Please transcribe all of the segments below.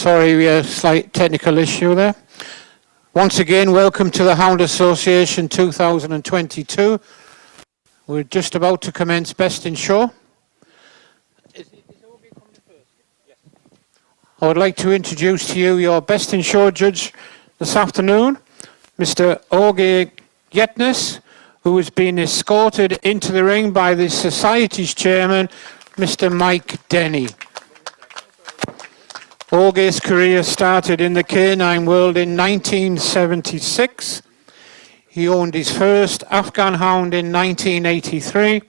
Sorry, we had a slight technical issue there. Once again, welcome to the Hound Association 2022. We're just about to commence Best in Show. I would like to introduce to you your Best in Show judge this afternoon, Mr. Gjetnes, who has been escorted into the ring by the Society's chairman, Mr. Mike Denny. Orge's career started in the canine world in 1976. He owned his first Afghan hound in 1983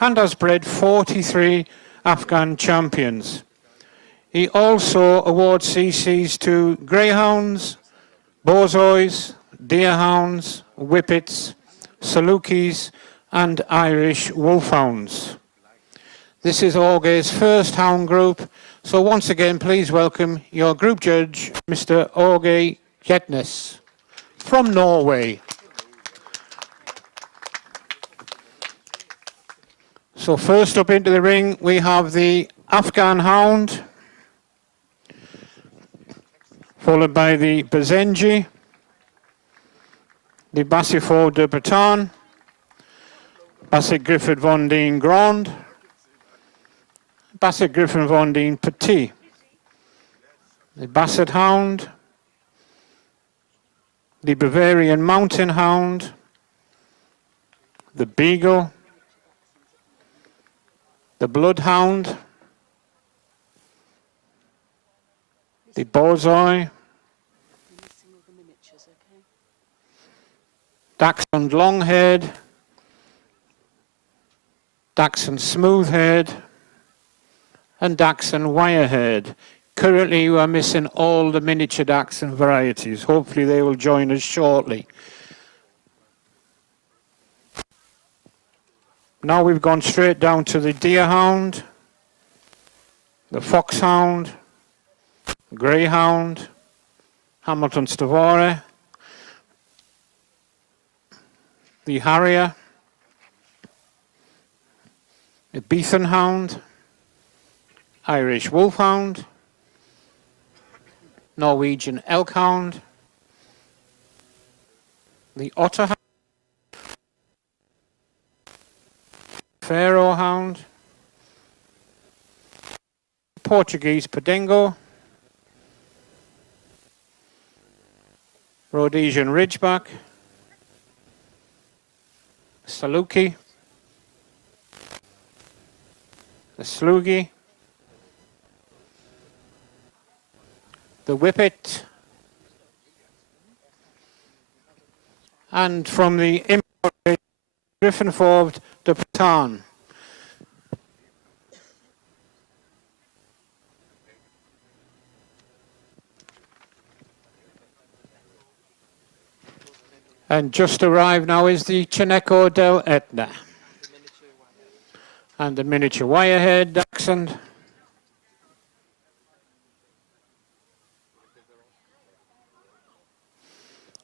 and has bred 43 Afghan champions. He also awards CCs to greyhounds, borzois, deerhounds, whippets, salukis and Irish wolfhounds. This is Orge's first hound group. So once again, please welcome your group judge, Mr. Åge Gjetnes from Norway. So first up into the ring, we have the Afghan hound, followed by the Basenji, the Bassifaux de Bretagne, Basset Griffith von den Grand, Basset Griffin von den Petit, the Basset Hound, the Bavarian Mountain Hound, the Beagle, the Bloodhound, the Borzoi, Dachshund Longhaired, Dachshund Smoothhaired, and Dachshund Wirehaired. Currently, we are missing all the miniature Dachshund varieties. Hopefully, they will join us shortly. Now we've gone straight down to the Deerhound, the Foxhound, Greyhound, Hamilton Stavore, the Harrier, the Beetham Hound, Irish Wolfhound, Norwegian Elkhound, the Otterhound, Pharaoh Hound, Portuguese Podengo, Rhodesian Ridgeback, Saluki, the Slugie, the Whippet, and from the imported Griffin-Forbed de Bretagne. And just arrived now is the Cineco del Etna. And the miniature Wirehaired Dachshund.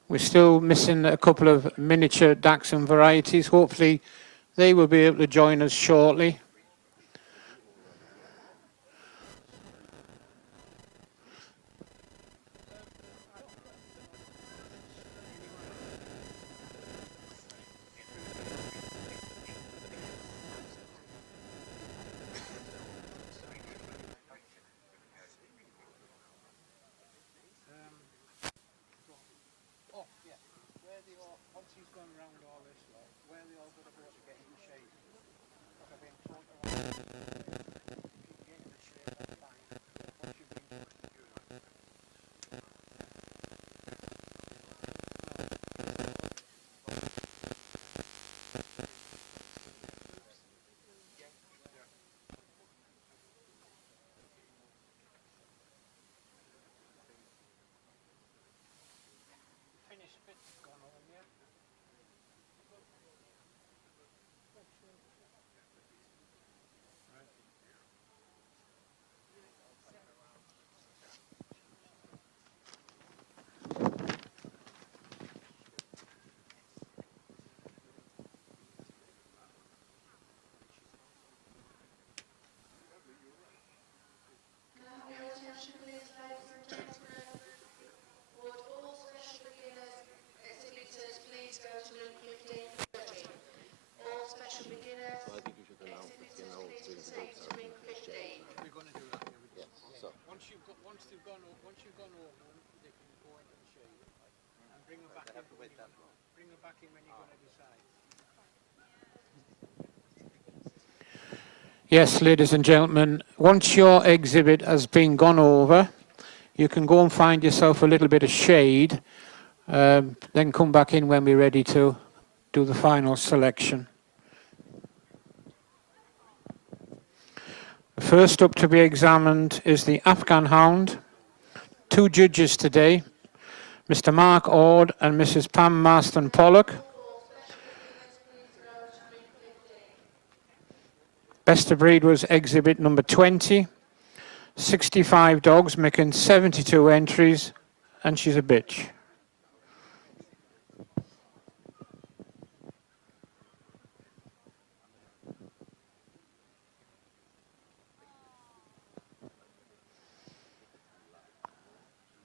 We're still missing a couple of miniature Dachshund varieties. Hopefully they will be able to join us shortly. once you've gone over them, they can go into the shade and bring them back in. Bring them back in when you're going to decide. Yes, ladies and gentlemen, once your exhibit has been gone over, you can go and find yourself a little bit of shade, then come back in when we're ready to do the final selection. First up to be examined is the Afghan Hound. Two judges today, Mr. Mark Ord and Mrs. Pam Marston Pollock. Best of breed was exhibit number 20. 65 dogs making 72 entries, and she's a bitch.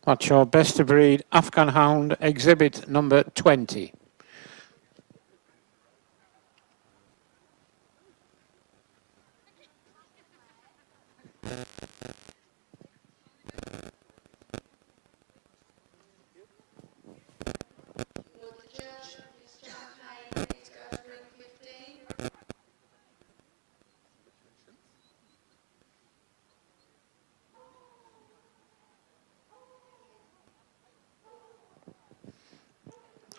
That's your best of breed Afghan Hound, exhibit number 20.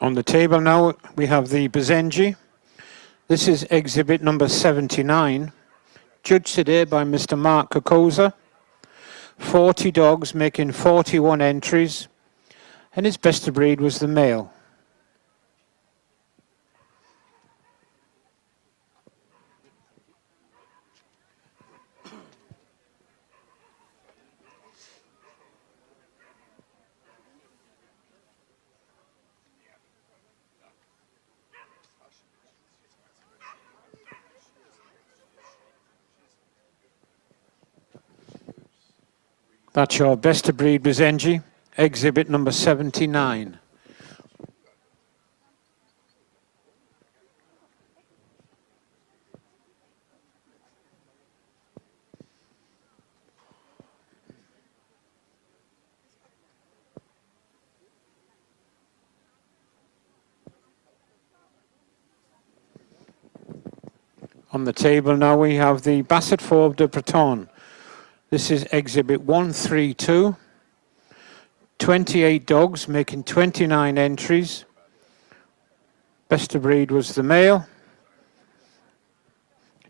On the table now we have the Bazenji. This is exhibit number 79, judged today by Mr. Mark Kokoza. 40 dogs making 41 entries, and his best of breed was the male. That's your best of breed Bazenji, exhibit number 79. On the table now we have the Basset Fauve de Breton. This is exhibit 132. 28 dogs making 29 entries. Best of breed was the male.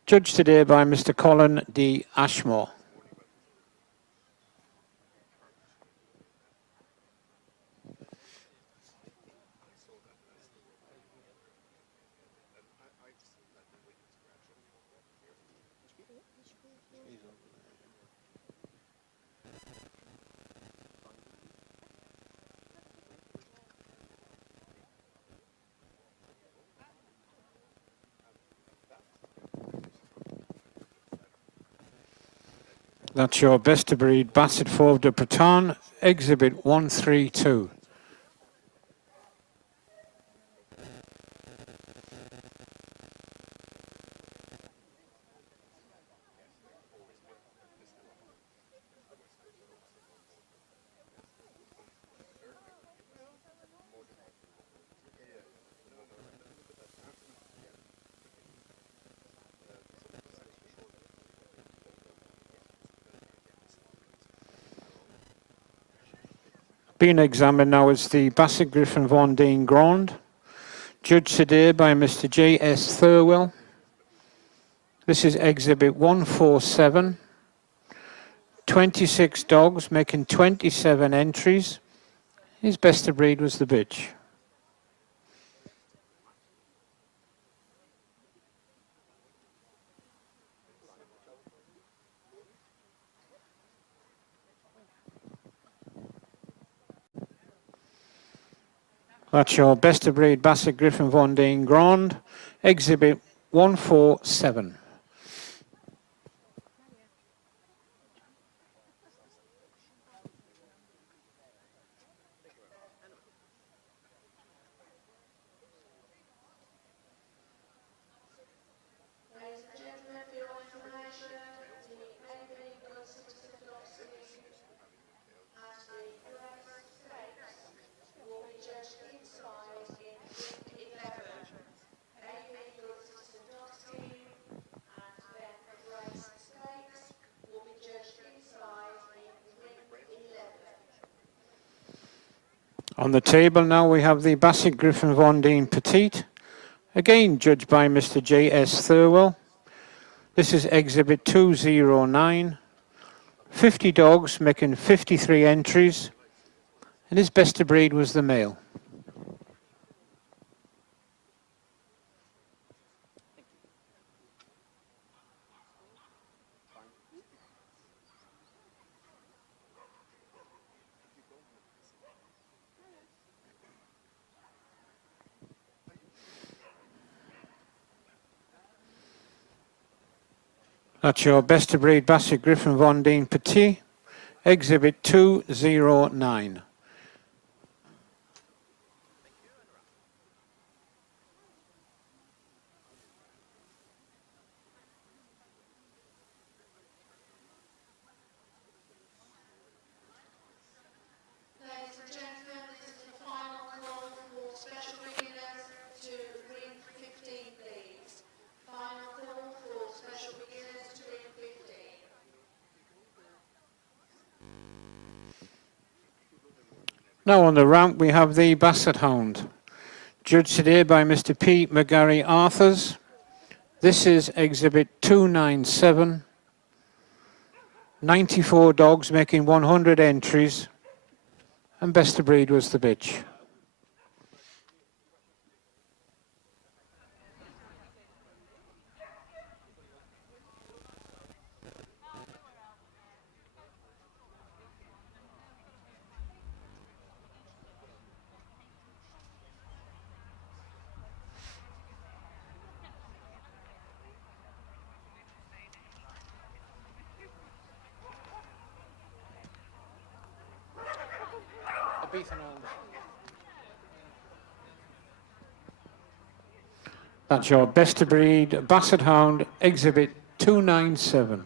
Judged today by Mr. Colin D. Ashmore. That's your best of breed Basset Fauve de Breton, exhibit 132. Being examined now is the Basset Griffon Vendée Grand, judged today by Mr. J.S. Thirlwell. This is exhibit 147. 26 dogs making 27 entries. His best of breed was the bitch. That's your best of breed Basset Griffon Vendée Grand, exhibit 147. On the table now we have the Basset Griffon Von Deen Petite, again judged by Mr. J.S. Thirlwell. This is exhibit 209. 50 dogs making 53 entries, and his best of breed was the male. That's your best of breed Basset Griffon Von Deen Petit, exhibit 209. Ladies and gentlemen, this is the final call for special beginners to ring 15, please. Final call for special beginners to ring 15. Now on the ramp we have the Basset Hound, judged today by Mr. P. McGarry Arthurs. This is exhibit 297. 94 dogs making 100 entries, and best of breed was the bitch. That's your best of breed Basset Hound, exhibit 297.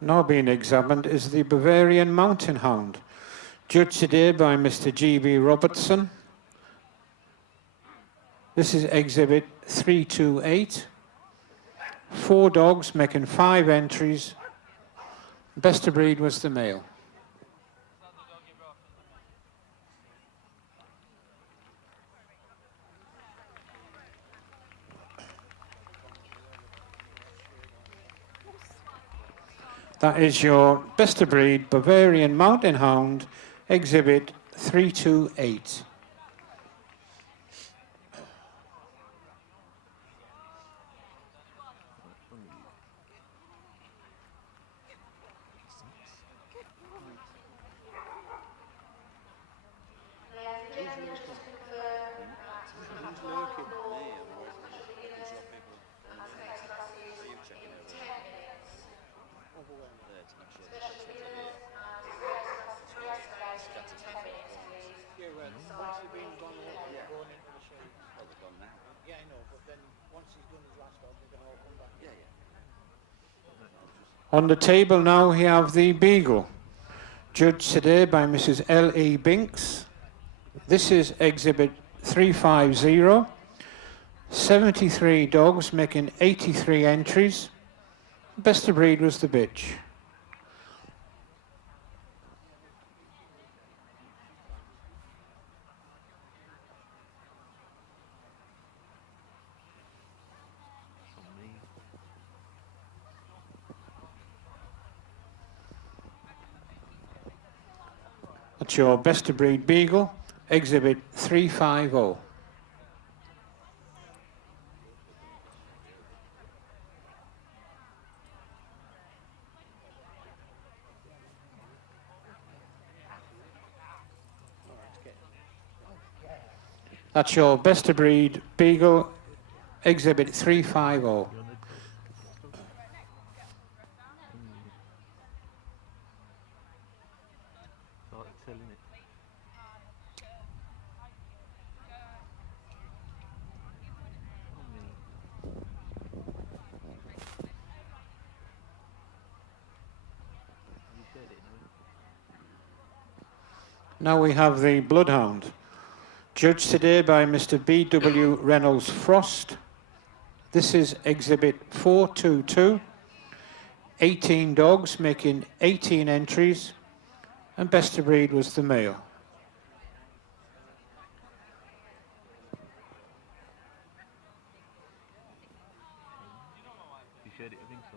Now being examined is the Bavarian Mountain Hound, judged today by Mr. G.B. Robertson. This is exhibit 328. 4 dogs making 5 entries. Best of breed was the male. That is your best of breed Bavarian Mountain Hound, exhibit 328. On the table now we have the Beagle, judged today by Mrs. L.E. Binks. This is exhibit 350. 73 dogs making 83 entries. Best of breed was the bitch. That's your best of breed Beagle, exhibit 350. That's your best of breed Beagle, exhibit 350. Now we have the Bloodhound, judged today by Mr. B.W. Reynolds Frost. This is exhibit 422. 18 dogs making 18 entries, and best of breed was the male. You shared it with him, so.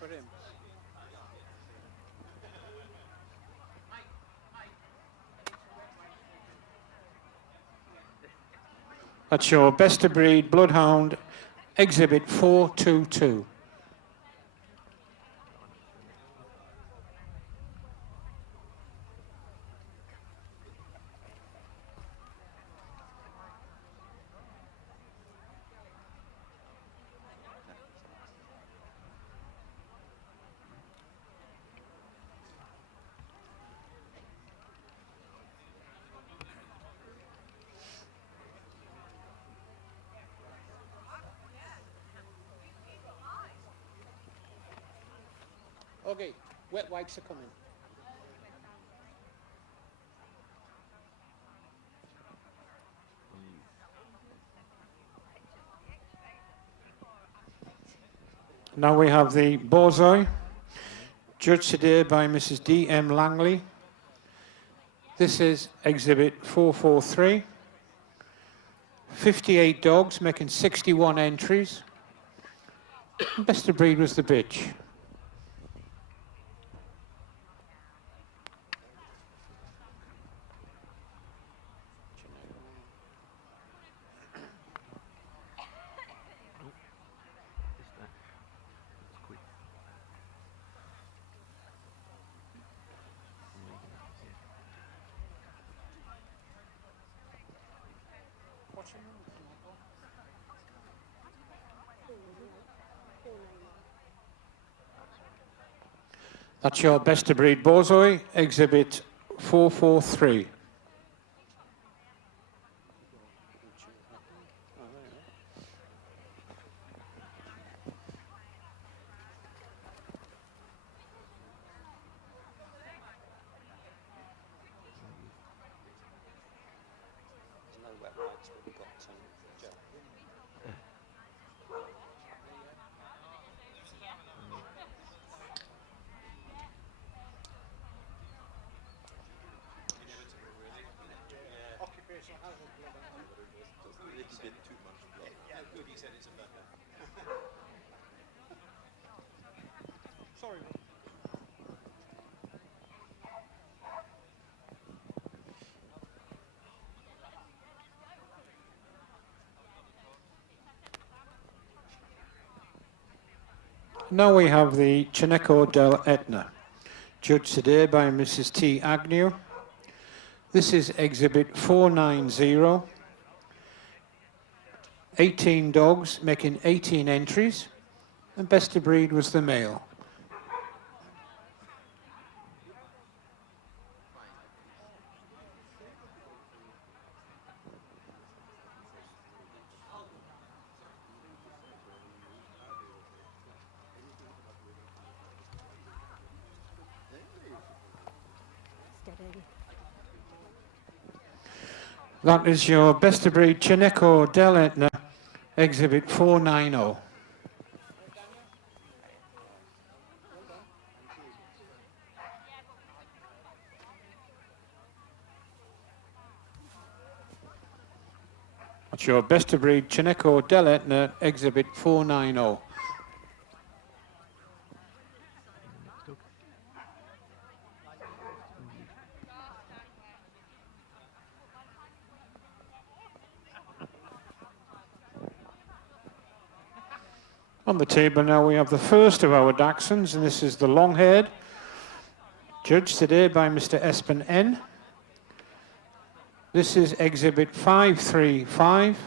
For him. That's your best of breed Bloodhound, exhibit 422. Okay, wet wipes are coming. Now we have the Borzoi, judged today by Mrs. D.M. Langley. This is exhibit 443. 58 dogs making 61 entries. Best of breed was the bitch. That's your best of breed Borzoi, exhibit 443. Now we have the Cineco del Etna, judged today by Mrs. T. Agnew. This is exhibit 490. 18 dogs making 18 entries, and best of breed was the male. That is your best of breed Cineco del Etna, exhibit 490. That's your best of breed Cineco del Etna, exhibit 490. On the table now we have the first of our Dachshunds, and this is the long-haired, judged today by Mr. Espen N. This is exhibit 535.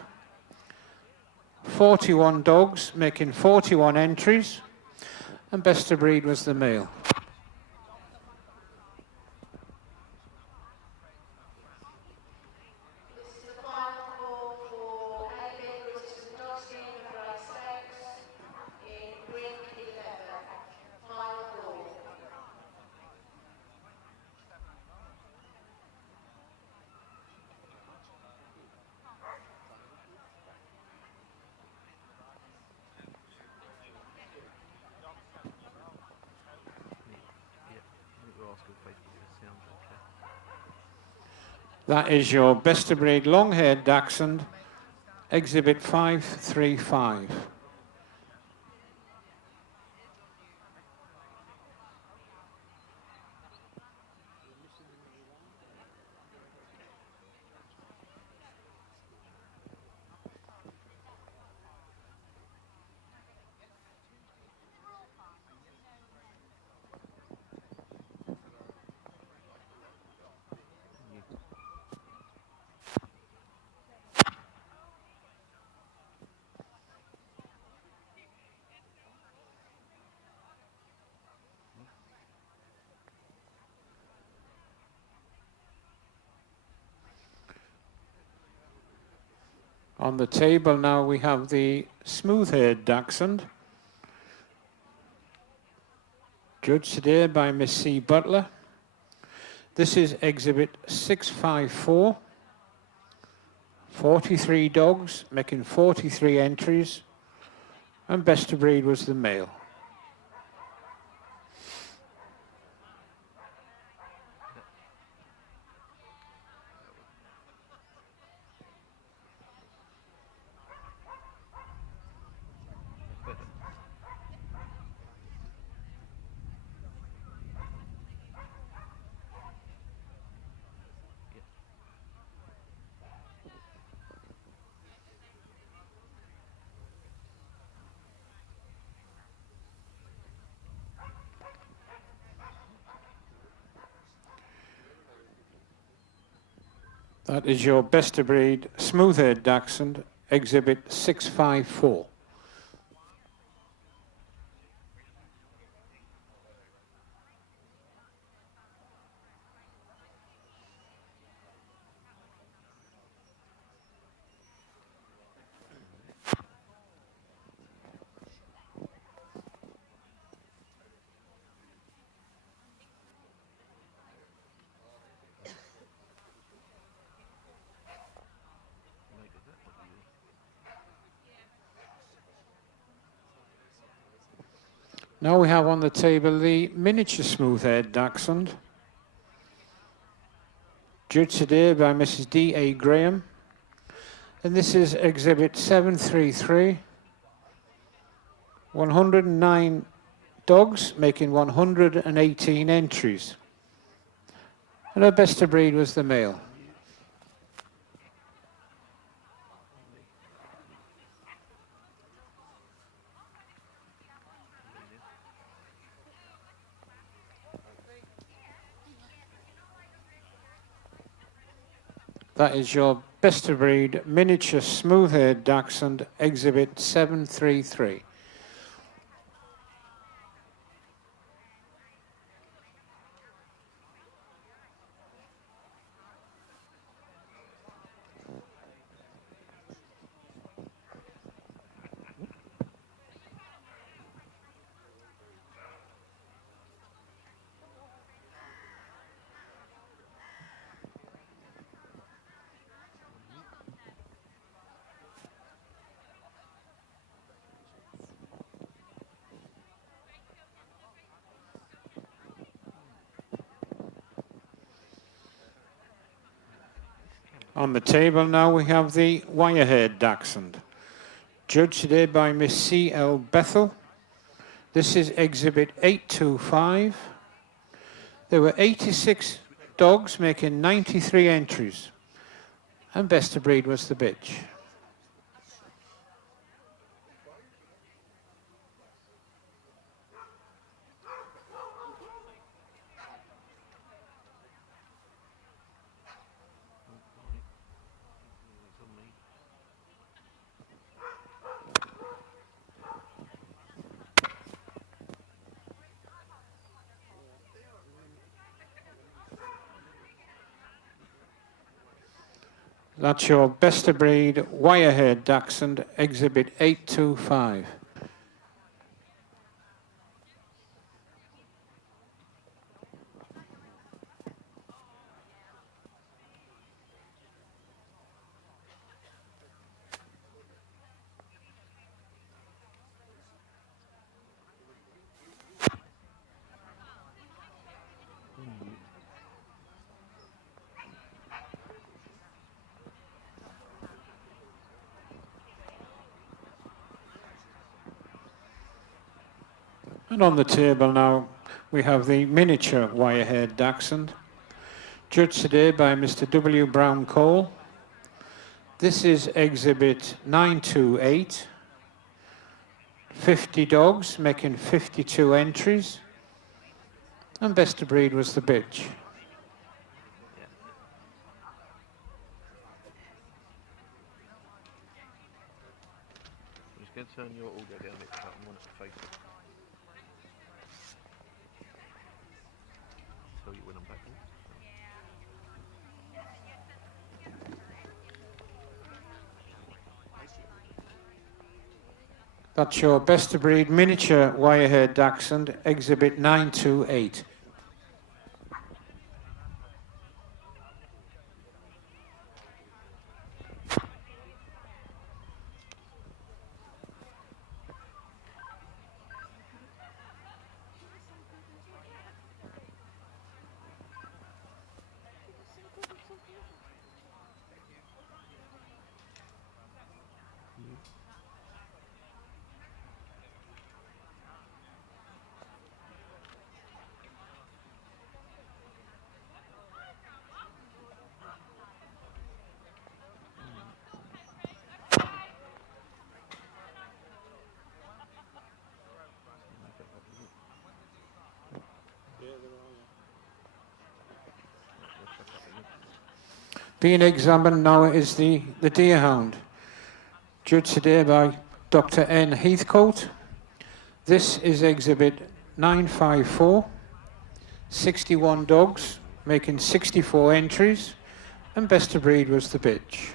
41 dogs making 41 entries, and best of breed was the male. That is your best of breed long-haired dachshund, exhibit 535. On the table now we have the smooth-haired dachshund, judged today by Miss C. Butler. This is exhibit 654. 43 dogs, making 43 entries, and best of breed was the male. That is your best of breed smooth-haired dachshund, exhibit 654. Now we have on the table the miniature smooth-haired dachshund, judged today by Mrs. D.A. Graham. And this is exhibit 733. 109 dogs, making 118 entries. And our best of breed was the male. That is your best of breed miniature smooth-haired dachshund, exhibit 733. On the table now we have the wire-haired dachshund, judged today by Miss C.L. Bethel. This is exhibit 825. There were 86 dogs making 93 entries, and best of breed was the bitch. That's your best of breed wire-haired dachshund, exhibit 825. And on the table now, we have the miniature wire-haired dachshund, judged today by Mr. W. Brown Cole. This is exhibit 928. 50 dogs, making 52 entries. And best of breed was the bitch. I'm just going to turn your audio down a bit so I can want to face it. Tell you when I'm back in. That's your best of breed miniature wire-haired dachshund, exhibit 928. Being examined now is the deerhound, judged today by Dr. N. Heathcote. This is exhibit 954, 61 dogs, making 64 entries, and best of breed was the bitch.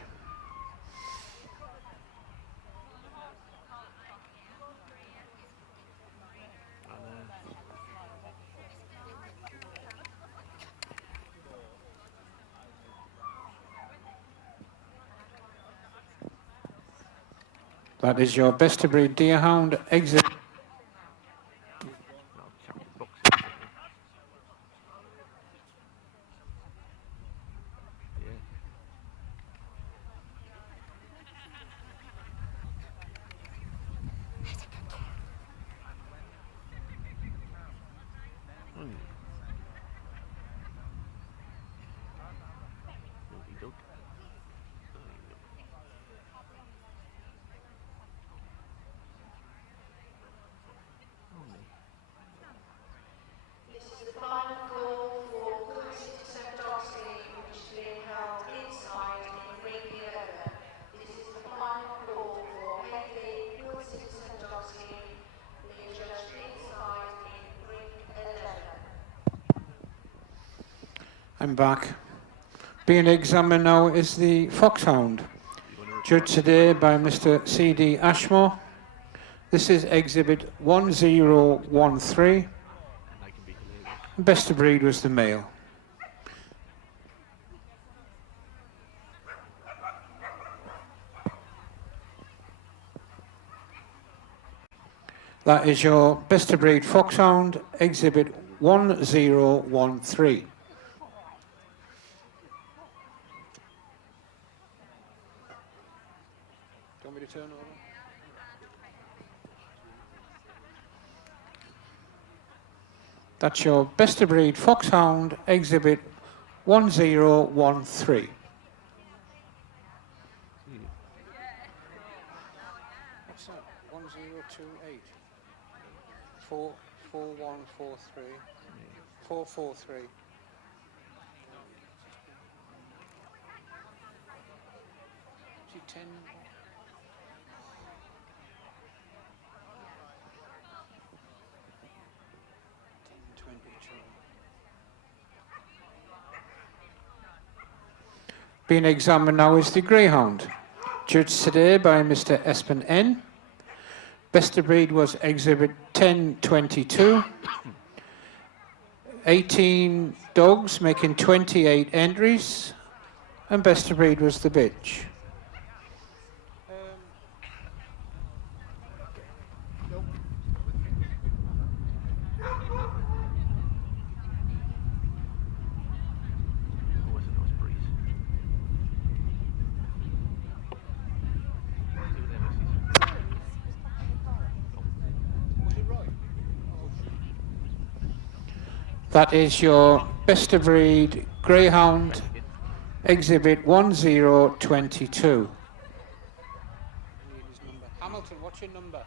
That is your best of breed deerhound exhibit. I'm back. Being examined now is the foxhound, judged today by Mr. C.D. Ashmore. This is exhibit 1013. Best of breed was the male. That is your best of breed foxhound, exhibit 1013. Turn over. That's your best of breed foxhound, exhibit 1013. What's that? 1028. 4143. 443. See 10. Being examined now is the greyhound, judged today by Mr. Espen N. Best of breed was exhibit 1022. 18 dogs making 28 entries, and best of breed was the bitch. That is your best of breed greyhound, exhibit 1022. Hamilton, what's your number?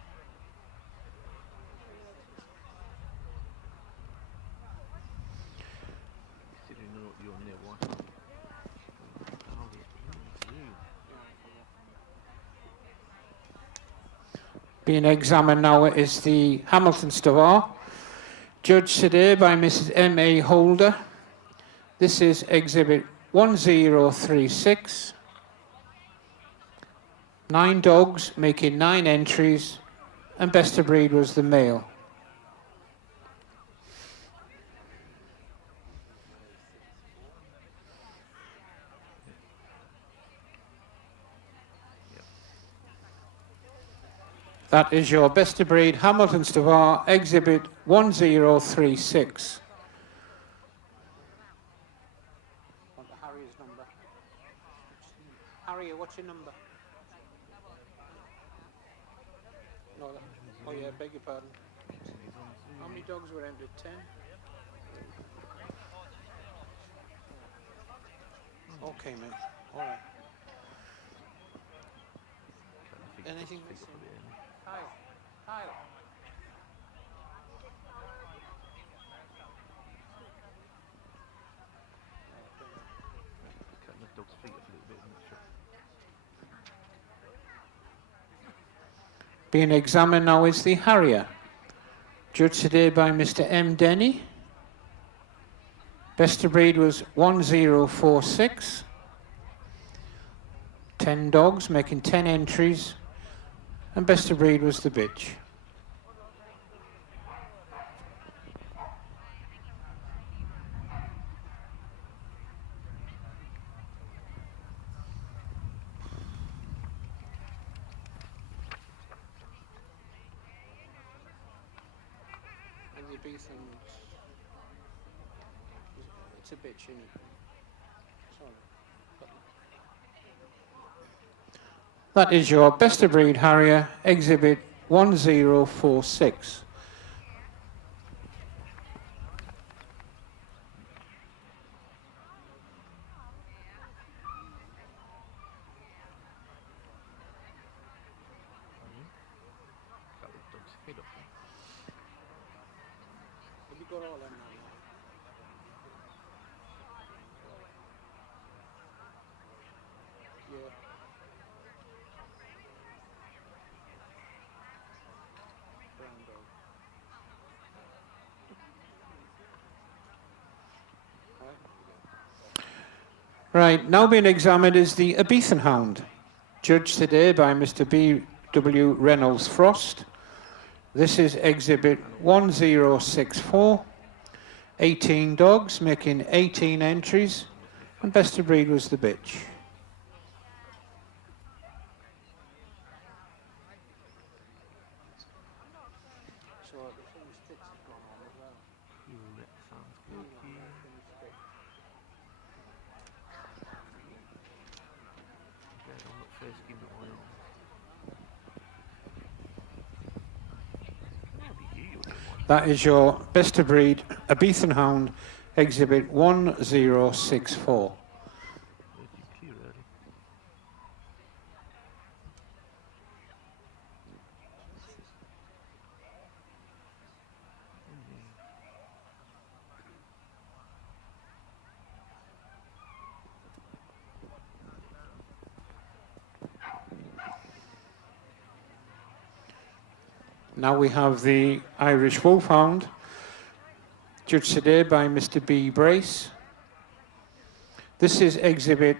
Considering you're near Wi-Fi. Oh, this Zoom. Being examined now is the Hamilton Stavar, judged today by Mrs. M.A. Holder. This is exhibit 1036. 9 dogs making 9 entries, and best of breed was the male. That is your best of breed Hamilton Stavar, exhibit 1036. Want Harry's number? Harry, what's your number? No, oh yeah, beg your pardon. How many dogs were entered? 10? Okay, mate. All right. Anything missing? Hi. Hi. Cutting the dog's feet off a little bit, I'm not sure. Being examined now is the Harrier, judged today by Mr. M. Denny. Best of breed was 1046. 10 dogs making 10 entries, and best of breed was the bitch. It's a bitch, isn't it? Sorry. That is your best of breed Harrier, exhibit 1046. Cut the dog's head off. Have you got all them now? Yeah. Brown dog. Right, now being examined is the Abethan Hound, judged today by Mr. B.W. Reynolds Frost. This is exhibit 1064. 18 dogs making 18 entries, and best of breed was the bitch. That sounds good. Glad I'm not first in the oil. That is your best of breed Abethan Hound, exhibit 1064. Clear early. Now we have the Irish Wolfhound, judged today by Mr. B. Brace. This is exhibit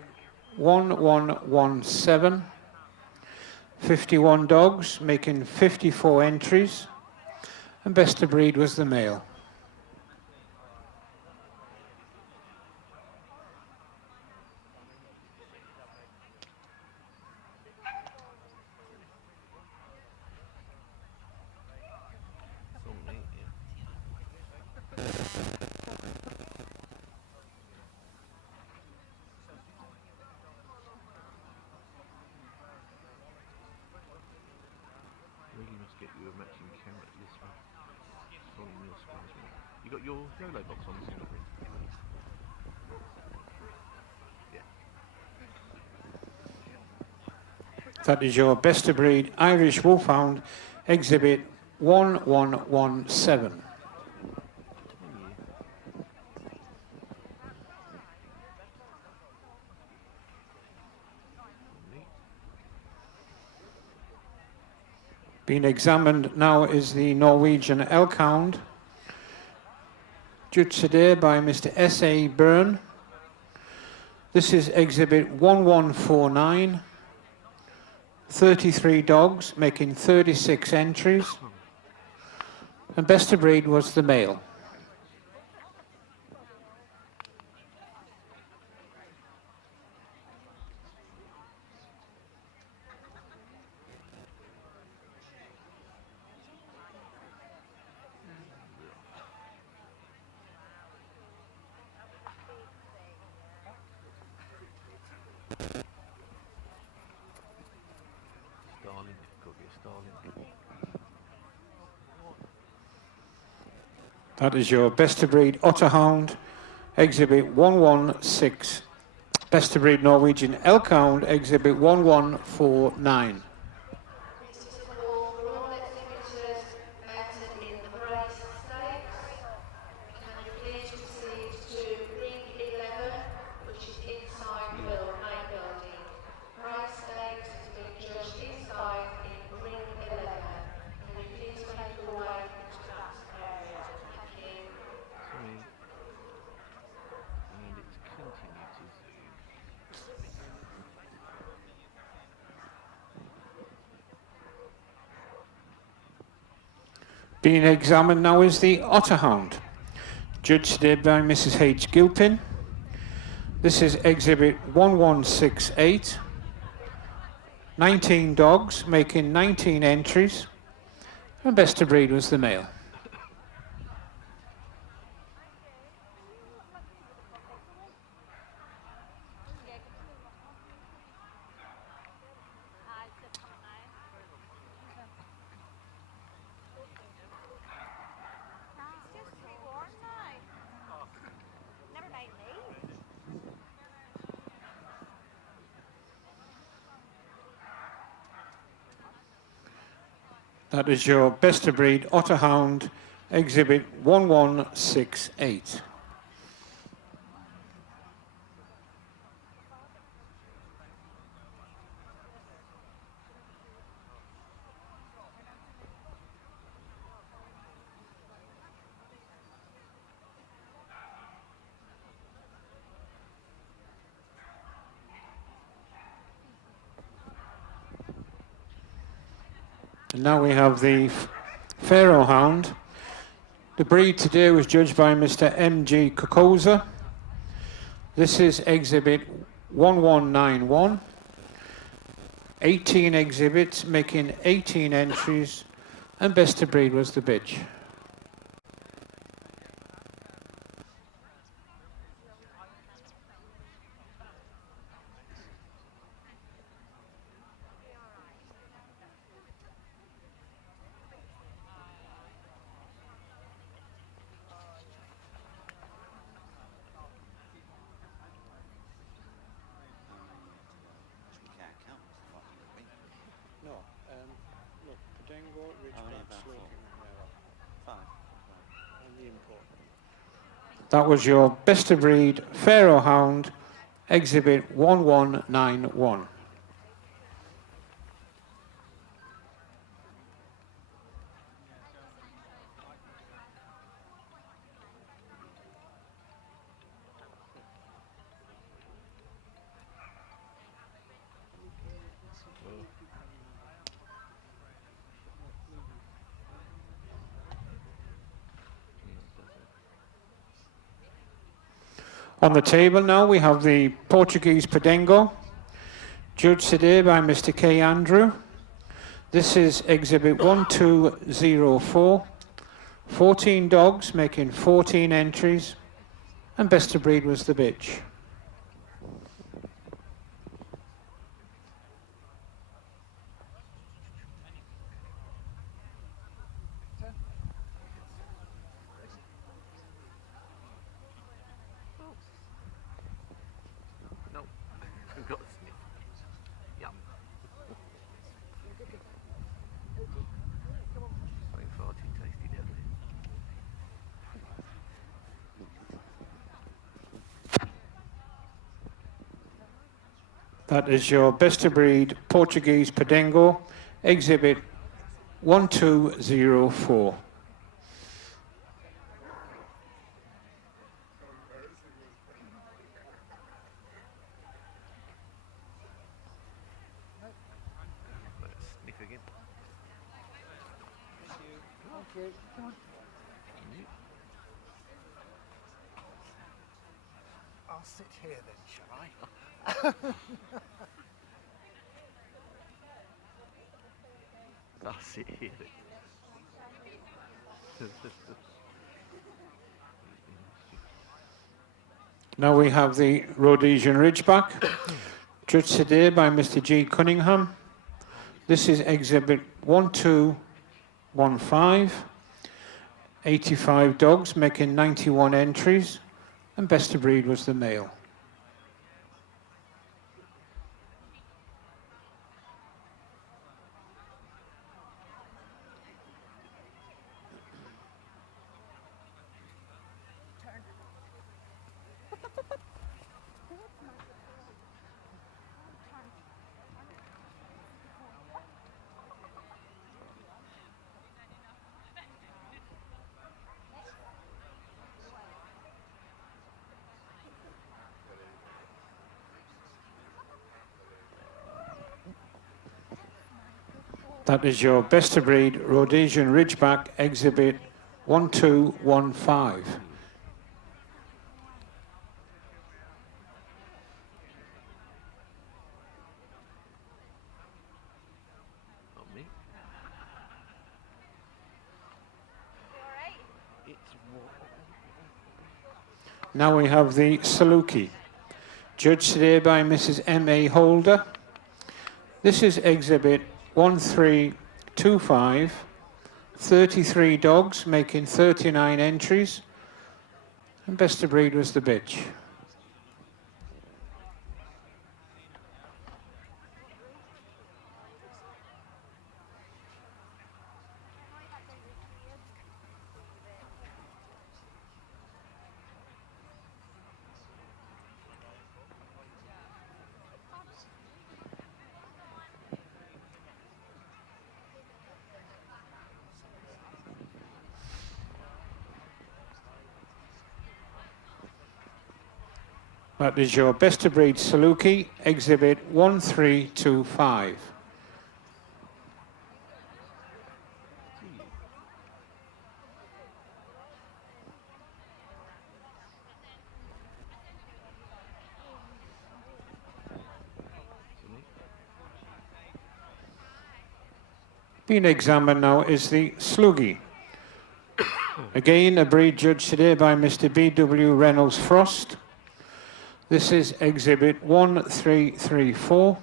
1117. 51 dogs making 54 entries, and best of breed was the male. Really must get you a matching camera to this one. From your screen. You got your YOLO box on this one? Yeah. That is your best of breed Irish Wolfhound, exhibit 1117. Being examined now is the Norwegian elk hound, judged today by Mr. S.A. Byrne. This is exhibit 1149. 33 dogs, making 36 entries. And best of breed was the male. Starling, got to be a Starling. That is your best of breed Otterhound, exhibit 116. Best of breed Norwegian elk hound, exhibit 1149. This is a call for all exhibitors entered in the race stakes. Can you please proceed to ring 11, which is inside the main building. Race stakes is being judged inside in ring 11. Can you please make your way into that area? Thank you. Sorry. And it's continue to zoom. Being examined now is the Otterhound, judged today by Mrs. H. Gilpin. This is exhibit 1168. 19 dogs, making 19 entries. And best of breed was the male. That is your best of breed Otterhound, exhibit 1168. And now we have the Pharaoh Hound. The breed today was judged by Mr. M.G. Kokoza. This is exhibit 1191. 18 exhibits, making 18 entries, and best of breed was the bitch. No, look, Padengo, Ridgeback, and the import. That was your best of breed Pharaoh Hound, exhibit 1191. On the table now we have the Portuguese Padengo, judged today by Mr. K. Andrew. This is exhibit 1204. 14 dogs making 14 entries, and best of breed was the bitch. That is your best of breed Portuguese Podengo, exhibit 1204. Let's sniff again. Okay, come on. I'll sit here then, shall I? I'll sit here. Now we have the Rhodesian Ridgeback, judged today by Mr. G. Cunningham. This is exhibit 1215. 85 dogs making 91 entries, and best of breed was the male. That is your best of breed Rhodesian Ridgeback, exhibit 1215. Not me. It's Now we have the Saluki, judged today by Mrs. M.A. Holder. This is exhibit 1325. 33 dogs making 39 entries, and best of breed was the bitch. That is your best of breed Saluki, exhibit 1325. Being examined now is the Sluggy. Again, a breed judged today by Mr. B.W. Reynolds Frost. This is exhibit 1334.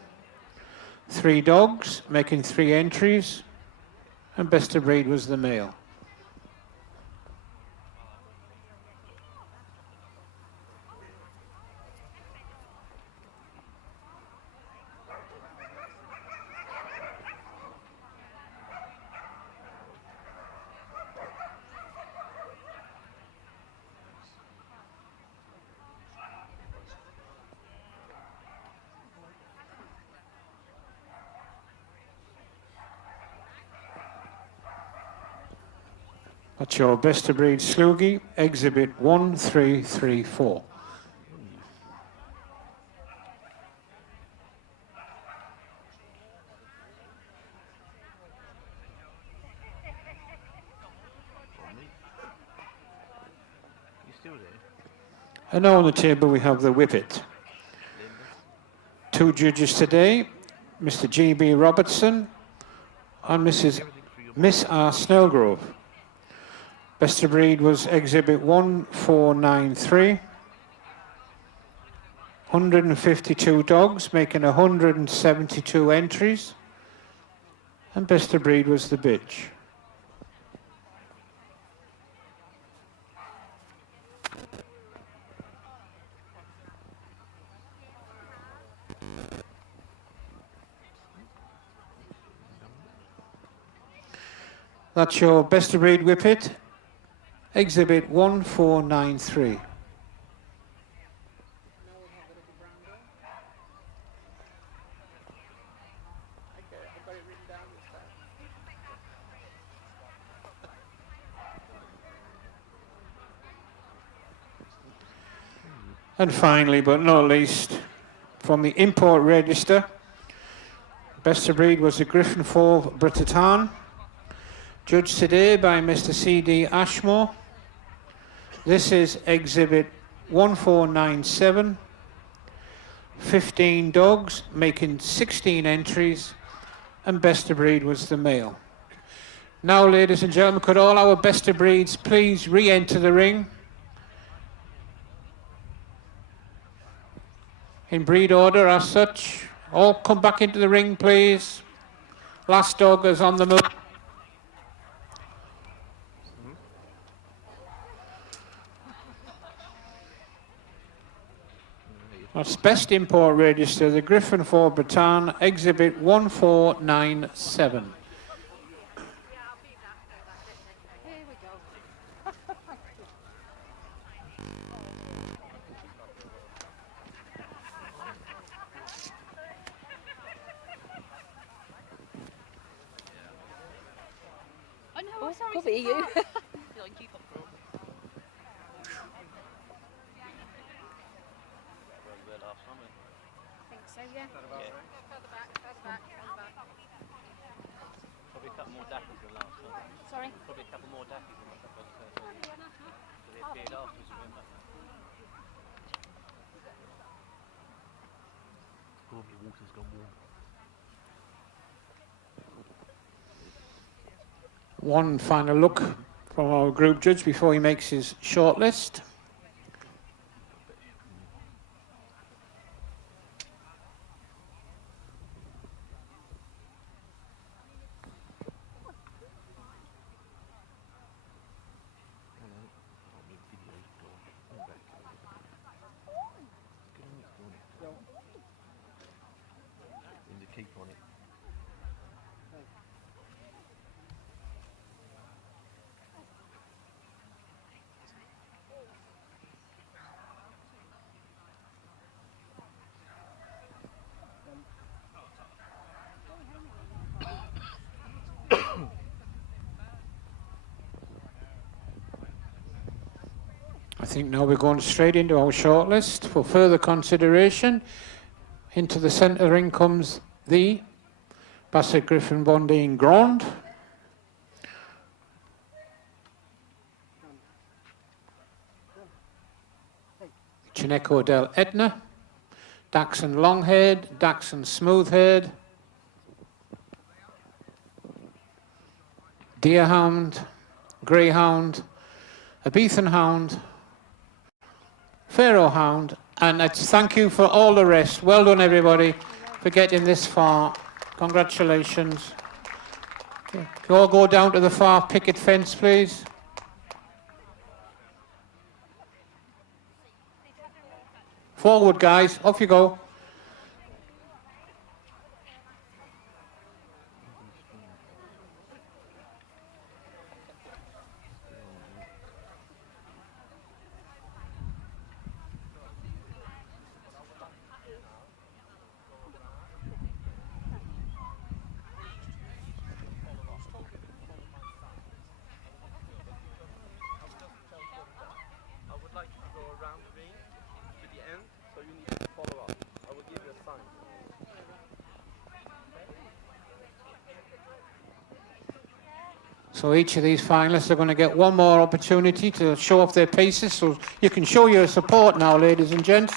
3 dogs making 3 entries, and best of breed was the male. That's your best of breed Sluggy, exhibit 1334. You still there? And now on the table we have the Whippet. 2 judges today, Mr. G.B. Robertson and Miss R. Snellgrove. Best of breed was exhibit 1493. 152 dogs making 172 entries, and best of breed was the bitch. That's your best of breed Whippet, exhibit 1493. And finally, but not least, from the import register, best of breed was the Griffin 4 Britann, judged today by Mr. C.D. Ashmore. This is exhibit 1497. 15 dogs, making 16 entries, and best of breed was the male. Now, ladies and gentlemen, could all our best of breeds please re-enter the ring? In breed order as such. All come back into the ring, please. Last dog is on the move. That's best import register, the Griffin 4 Britann, exhibit 1497. Oh, sorry, could be you. Yeah. Further back. Probably a couple more dappies than last time. Sorry? Probably a couple more dappies than last time. So they appeared afterwards, remember? Oh, the water's gone warm. One final look from our group judge before he makes his shortlist. Keep on it. I think now we're going straight into our shortlist for further consideration. Into the centre ring comes the Basset Griffin Bondine Grand, Chineco del Etna, Dachshund Longhaired, Dachshund Smoothhaired, Deerhound, Greyhound, Abethan Hound, Pharaoh Hound, and it's thank you for all the rest. Well done, everybody, for getting this far. Congratulations. Can you all go down to the far picket fence, please? Forward, guys. Off you go. So each of these finalists are going to get one more opportunity to show off their pieces. So you can show your support now, ladies and gents.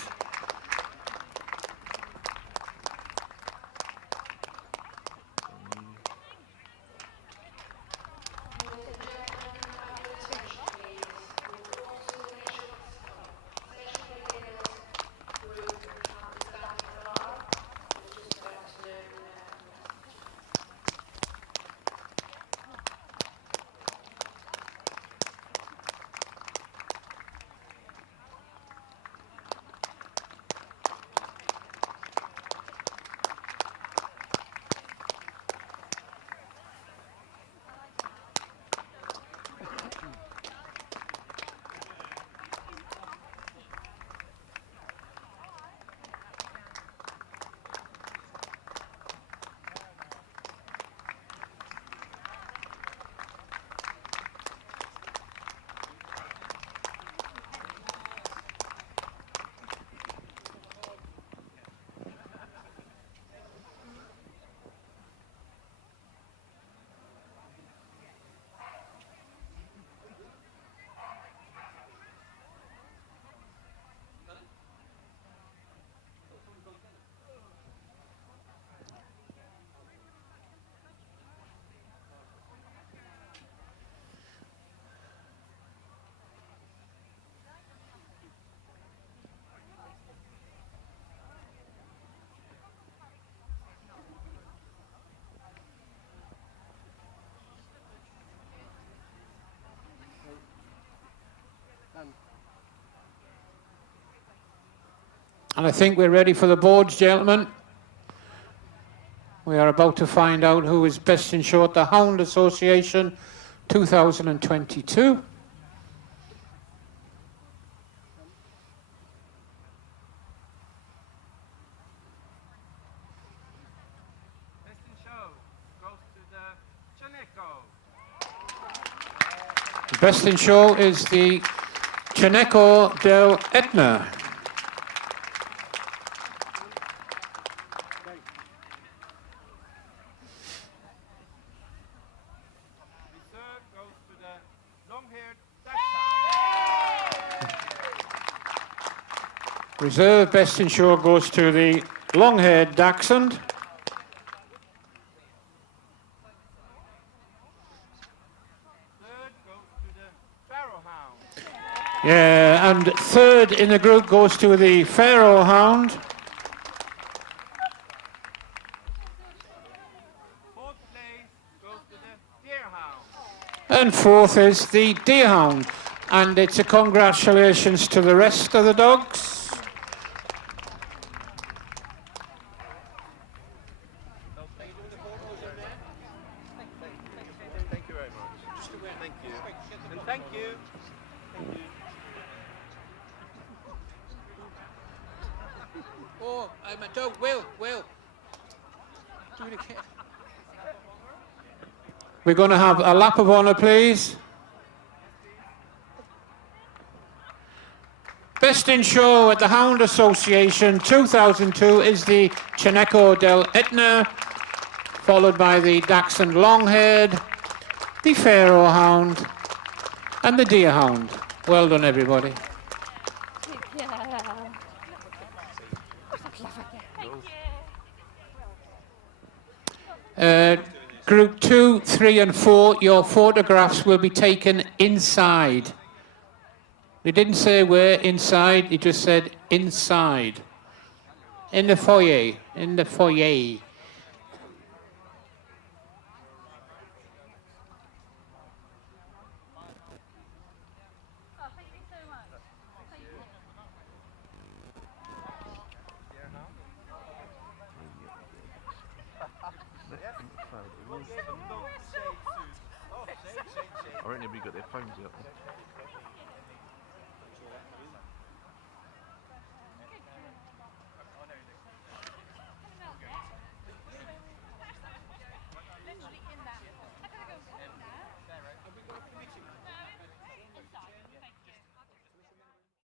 And I think we're ready for the boards, gentlemen. We are about to find out who is best in show at the Hound Association 2022. Best in show goes to the Gjetnes. The best in show is the Gjetnes del Etna. Reserve goes to the long-haired Dachshund. Reserve best in show goes to the long-haired Dachshund. Third goes to the Pharaoh Hound. Yeah, and third in the group goes to the Pharaoh Hound. Fourth place goes to the Deer Hound. And fourth is the Deerhound. And it's a congratulations to the rest of the dogs. Thank you very much. Thank you. And thank you. Oh, my dog, Will. Do it again. We're going to have a lap of honour, please. Best in show at the Hound Association 2002 is the Gjetnes del Etna, followed by the Dachshund Longhaired, the Pharaoh Hound, and the Deerhound. Well done, everybody. Group 2, 3 and 4, your photographs will be taken inside. He didn't say where inside, he just said inside. In the foyer, in the foyer. Oh, thank you so much. Thank you. I reckon everybody got their phones out there.